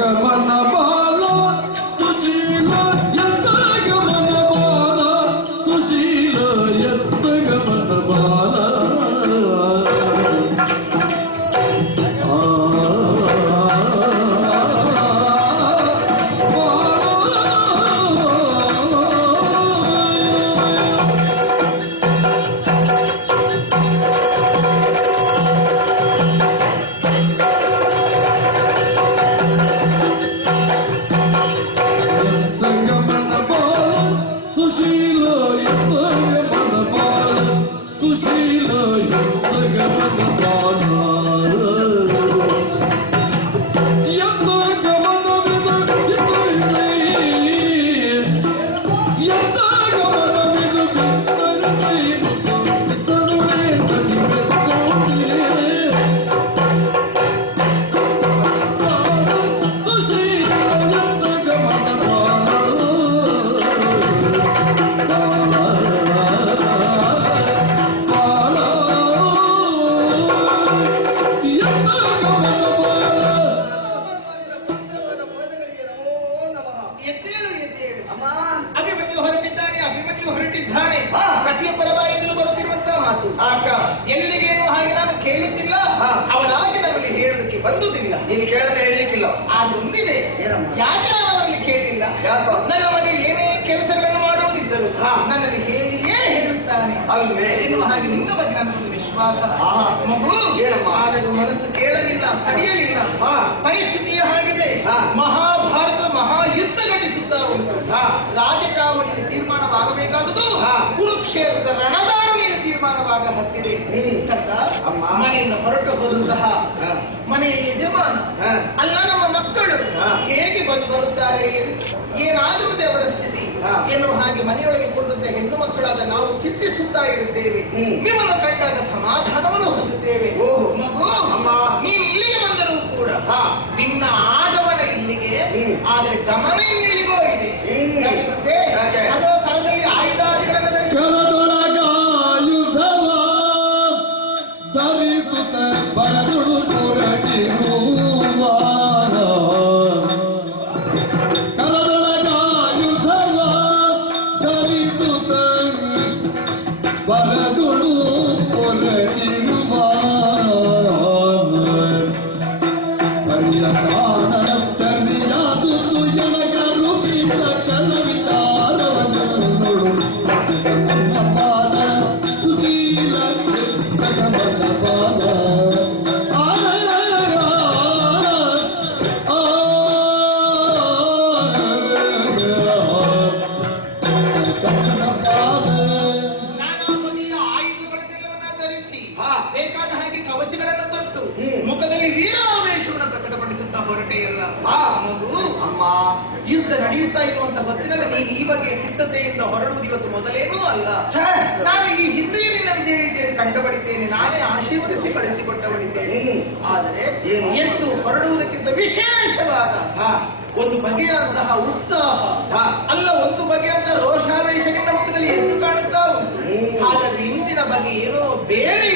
ಗಮನ ಬಾಲ ಸುಶೀಲ ಎತ್ತ ಗಮನ ಬಾಲ ಸುಶೀಲ ಎತ್ತ ಗಮನ ಬಾಲ ಸುಶೀಲ ಎತ್ತ ಗಮನ ಬಾಲ ಸುಶೀಲ ಎತ್ತ ಗಮನ ಬಾಲ ಎತ್ತ ಗಮನವಿದು ಚಿತ್ತೈ ಎತ್ತ ಗಮನವಿದು ಬಿತ್ತರಿಸೈ ಬಿತ್ತರುಳೆ ನದಿ ಬೆತ್ತೋಟೆ ಸುಶೀಲ ಎತ್ತ ಗಮನ ಬಾಲ ಪ್ರತಿಯೊಬ್ಬರ ಬಾಯಿಂದಲೂ ಬರುತ್ತಿರುವಂತಹ ಮಾತು ಎಲ್ಲಿಗೇನು ಹಾಗೆ ನಾನು ಕೇಳಿದ್ದಿಲ್ಲ ಅವರಾಗಿ ನಮ್ಮಲ್ಲಿ ಹೇಳಲಿಕ್ಕೆ ಬಂದುದಿಲ್ಲ. ನೀನು ಕೇಳದೆ ಹೇಳಲಿಕ್ಕಿಲ್ಲ. ಆದ್ರೆ ಒಂದಿದೆ, ಯಾಕೆ ನಾನು ಅವರಲ್ಲಿ ಕೇಳಿಲ್ಲ? ನನ್ನ ಮನೆ ಏನೇ ಕೆಲಸಗಳನ್ನು ಮಾಡುವುದಿದ್ದರು ನನ್ನಲ್ಲಿ ಹೇಳಿಯೇ ಹೇಳುತ್ತಾನೆ ಎನ್ನುವ ಹಾಗೆ ನಿನ್ನ ಬಗ್ಗೆ ನನ್ನೊಂದು ವಿಶ್ವಾಸ. ಮಗು ಆದರೂ ಮನಸ್ಸು ಕೇಳಲಿಲ್ಲ, ತಡೆಯಲಿಲ್ಲ. ಪರಿಸ್ಥಿತಿಯೇ ಹಾಗಿದೆ. ಮಹಾಭಾರತದ ಮಹಾಯುದ್ಧ ಘಟಿಸುತ್ತಾ ಉಂಟು. ರಾಜಕಾವಣಿಯಲ್ಲಿ ತೀರ್ಮಾನವಾಗಬೇಕಾದುದು ಕುರುಕ್ಷೇತ್ರದ ರಣದಾರುವಿನ ತೀರ್ಮಾನವಾಗ ಹತ್ತಿದೆ. ಮನೆಯಿಂದ ಹೊರಟು ಹೋದಂತಹ ಮನೆಯ ಯಜಮಾನ ಅಲ್ಲ ನಮ್ಮ ಮಕ್ಕಳು ಹೇಗೆ ಬಂದು ಬರುತ್ತಾರೆ, ಏನಾಗುತ್ತದೆ ಅವರ ಸ್ಥಿತಿ ಎನ್ನುವ ಹಾಗೆ ಮನೆಯೊಳಗೆ ಕುಳಿತಂತ ಹೆಣ್ಣು ಮಕ್ಕಳಾದ ನಾವು ಚಿಂತಿಸುತ್ತಾ ಇರುತ್ತೇವೆ. ನಿಮ್ಮನ್ನು ಕಂಡಾಗ ಸಮಾಧಾನವನ್ನು ಹೊಂದುತ್ತೇವೆ. ಮಗು, ನೀನು ಇಲ್ಲಿಗೆ ಬಂದರೂ ಕೂಡ ನಿನ್ನ ಆಗಮನ ಇಲ್ಲಿಗೆ, ಆದರೆ ಗಮನ ಇನ್ನಿಲ್ಲಿಗೋ ಇದೆ. ಅದೋ ಕರದಲ್ಲಿ ಆಯುಧಾದಿಗಳನ್ನು ಧರಿಸುತ್ತ ಬರದುಡು ಹೊರಟಿರುವ ಕರದೊಳಗಾಯುಧವ ಧರಿಸುತ್ತ ಬರದುಡು ಹೊರಟಿರುವ ಹರಿಯ ಕಾಣ ಚರ್ಯಾದುದು ಜನಗರು ಬೀಳ ಕಲವಿತಾರವನ್ನು ನೋಡು ನನ್ನ ಪಾದ ಸುಶೀಲ ಗಮನ ಬಾಲ ಬೇಕಾದ ಹಾಗೆ ಕವಚಗಳನ್ನು ತೊಟ್ಟು ಮುಖದಲ್ಲಿ ವೀರಾವೇಶವನ್ನು ಪ್ರಕಟಪಡಿಸುತ್ತಾ ಹೊರಟೆಯಲ್ಲ. ಮಗು, ಯುದ್ಧ ನಡೆಯುತ್ತಾ ಇರುವಂತಹ ಹೊತ್ತಿನಲ್ಲಿ ನೀನು ಈ ಬಗ್ಗೆ ಸಿದ್ಧತೆಯಿಂದ ಹೊರಡುವುದು ಇವತ್ತು ಮೊದಲೇನೂ ಅಲ್ಲ. ನಾನು ಈ ಹಿಂದೆಯೇ ನಿನ್ನ ಇದೇ ರೀತಿಯಲ್ಲಿ ಕಂಡುಬಳಿದ್ದೇನೆ, ನಾನೇ ಆಶೀರ್ವದಿಸಿ ಕಳಿಸಿಕೊಟ್ಟವಳಿದ್ದೇನೆ. ಆದರೆ ಎಂದು ಹೊರಡುವುದಕ್ಕಿಂತ ವಿಶೇಷವಾದ ಒಂದು ಬಗೆಯಾದಂತಹ ಉತ್ಸಾಹ ಅಲ್ಲ, ಒಂದು ಬಗೆಯಾದ ರೋಷಾವೇಶ ನಿನ್ನ ಮುಖದಲ್ಲಿ ಎದ್ದು ಕಾಣುತ್ತಾ ಉಂಟು. ಹಾಗಾದ್ರೆ ಇಂದಿನ ಬಗ್ಗೆ ಏನೋ ಬೇರೆ